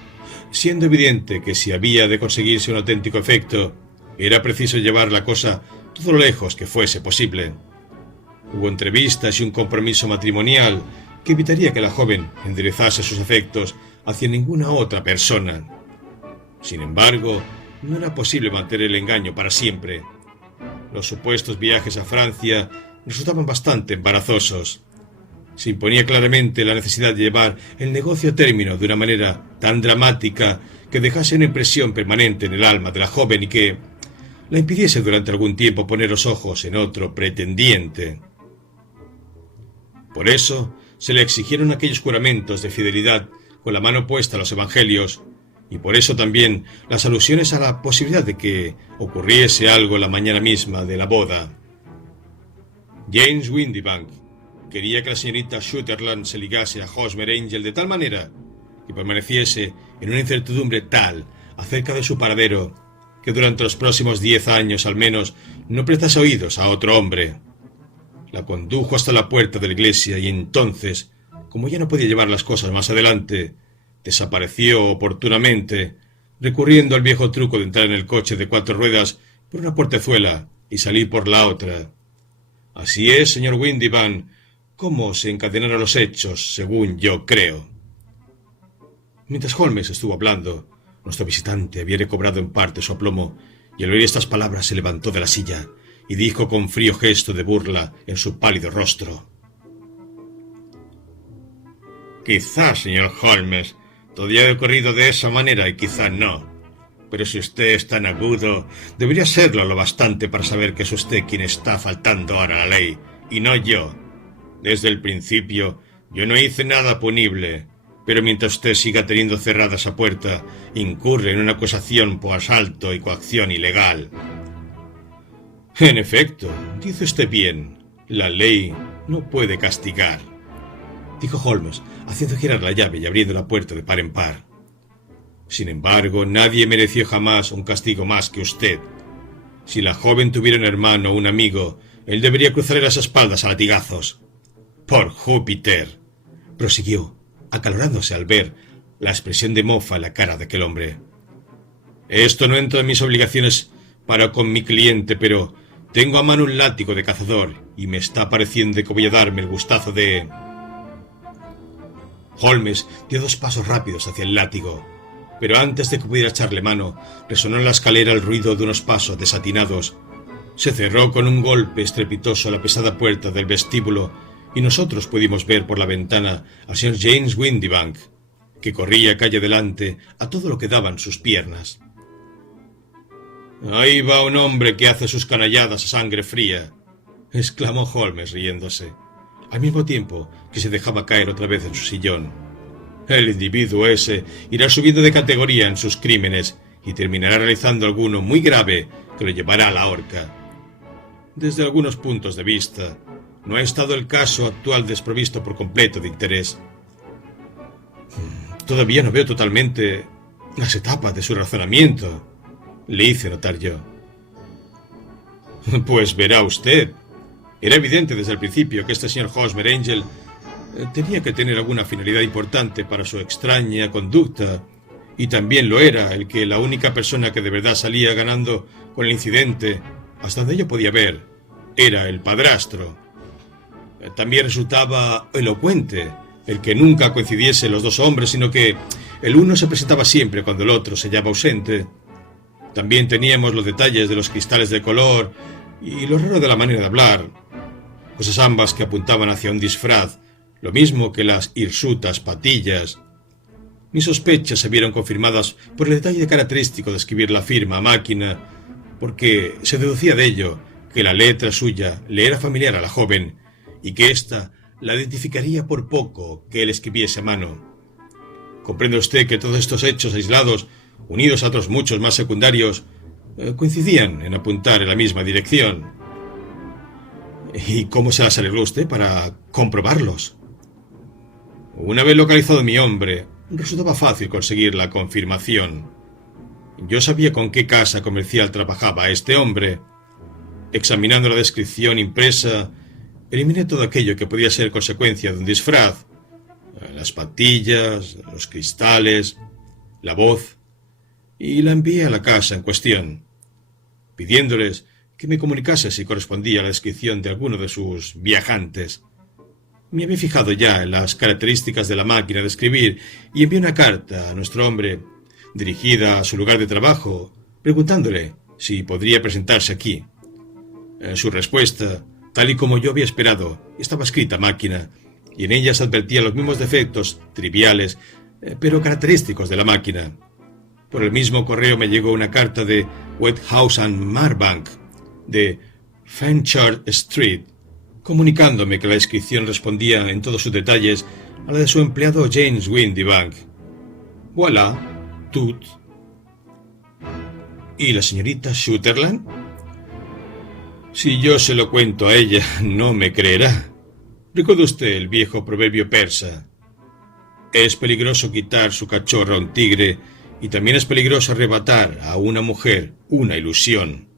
siendo evidente que si había de conseguirse un auténtico efecto, era preciso llevar la cosa todo lo lejos que fuese posible. Hubo entrevistas y un compromiso matrimonial que evitaría que la joven enderezase sus afectos hacia ninguna otra persona. Sin embargo, no era posible mantener el engaño para siempre. Los supuestos viajes a Francia resultaban bastante embarazosos. Se imponía claramente la necesidad de llevar el negocio a término de una manera tan dramática que dejase una impresión permanente en el alma de la joven y que la impidiese durante algún tiempo poner los ojos en otro pretendiente. Por eso se le exigieron aquellos juramentos de fidelidad con la mano puesta a los evangelios, y por eso también las alusiones a la posibilidad de que ocurriese algo la mañana misma de la boda. James Windibank quería que la señorita Sutherland se ligase a Hosmer Angel de tal manera que permaneciese en una incertidumbre tal acerca de su paradero que durante los próximos 10 años al menos no prestase oídos a otro hombre. La condujo hasta la puerta de la iglesia y entonces, como ya no podía llevar las cosas más adelante, desapareció oportunamente, recurriendo al viejo truco de entrar en el coche de 4 ruedas por una portezuela y salir por la otra. Así es, señor Windibank, cómo se encadenaron los hechos, según yo creo. Mientras Holmes estuvo hablando, nuestro visitante había recobrado en parte su aplomo, y al oír estas palabras se levantó de la silla y dijo con frío gesto de burla en su pálido rostro: «Quizás, señor Holmes, todo haya ocurrido de esa manera y quizá no. Pero si usted es tan agudo, debería serlo lo bastante para saber que es usted quien está faltando ahora a la ley, y no yo. Desde el principio, yo no hice nada punible, pero mientras usted siga teniendo cerrada esa puerta, incurre en una acusación por asalto y coacción ilegal». «En efecto, dice usted bien, la ley no puede castigar», dijo Holmes, haciendo girar la llave y abriendo la puerta de par en par. «Sin embargo, nadie mereció jamás un castigo más que usted. Si la joven tuviera un hermano o un amigo, él debería cruzarle las espaldas a latigazos. Por Júpiter», prosiguió, acalorándose al ver la expresión de mofa en la cara de aquel hombre. «Esto no entra en mis obligaciones para con mi cliente, pero tengo a mano un látigo de cazador y me está pareciendo que voy a darme el gustazo de...» Holmes dio 2 pasos rápidos hacia el látigo, pero antes de que pudiera echarle mano, resonó en la escalera el ruido de unos pasos desatinados. Se cerró con un golpe estrepitoso la pesada puerta del vestíbulo y nosotros pudimos ver por la ventana al señor James Windibank, que corría calle adelante a todo lo que daban sus piernas. «Ahí va un hombre que hace sus canalladas a sangre fría», exclamó Holmes riéndose, al mismo tiempo que se dejaba caer otra vez en su sillón. «El individuo ese irá subiendo de categoría en sus crímenes y terminará realizando alguno muy grave que lo llevará a la horca. Desde algunos puntos de vista, no ha estado el caso actual desprovisto por completo de interés. Todavía no veo totalmente las etapas de su razonamiento», le hice notar yo. «Pues verá usted. Era evidente desde el principio que este señor Hosmer Angel tenía que tener alguna finalidad importante para su extraña conducta, y también lo era el que la única persona que de verdad salía ganando con el incidente, hasta donde yo podía ver, era el padrastro. También resultaba elocuente el que nunca coincidiesen los 2 hombres, sino que el uno se presentaba siempre cuando el otro se hallaba ausente. También teníamos los detalles de los cristales de color y lo raro de la manera de hablar, cosas ambas que apuntaban hacia un disfraz, lo mismo que las hirsutas patillas. Mis sospechas se vieron confirmadas por el detalle característico de escribir la firma a máquina, porque se deducía de ello que la letra suya le era familiar a la joven y que ésta la identificaría por poco que él escribiese a mano. Comprende usted que todos estos hechos aislados, unidos a otros muchos más secundarios, coincidían en apuntar en la misma dirección. ¿Y cómo se las arregló usted para comprobarlos? Una vez localizado mi hombre, resultaba fácil conseguir la confirmación. Yo sabía con qué casa comercial trabajaba este hombre. Examinando la descripción impresa, eliminé todo aquello que podía ser consecuencia de un disfraz: las patillas, los cristales, la voz, y la envié a la casa en cuestión, pidiéndoles que me comunicase si correspondía a la descripción de alguno de sus viajantes. Me había fijado ya en las características de la máquina de escribir y envié una carta a nuestro hombre, dirigida a su lugar de trabajo, preguntándole si podría presentarse aquí. Su respuesta, tal y como yo había esperado, estaba escrita a máquina, y en ella se advertían los mismos defectos triviales, pero característicos de la máquina. Por el mismo correo me llegó una carta de Whitehouse and Marbank, de Fenchurch Street, comunicándome que la inscripción respondía en todos sus detalles a la de su empleado James Windibank. Voilà, tout. ¿Y la señorita Sutherland? Si yo se lo cuento a ella, no me creerá. ¿Recuerda usted el viejo proverbio persa? Es peligroso quitar su cachorro a un tigre y también es peligroso arrebatar a una mujer una ilusión.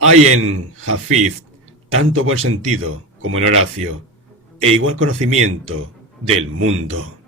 Hay en Hafiz tanto buen sentido como en Horacio, e igual conocimiento del mundo.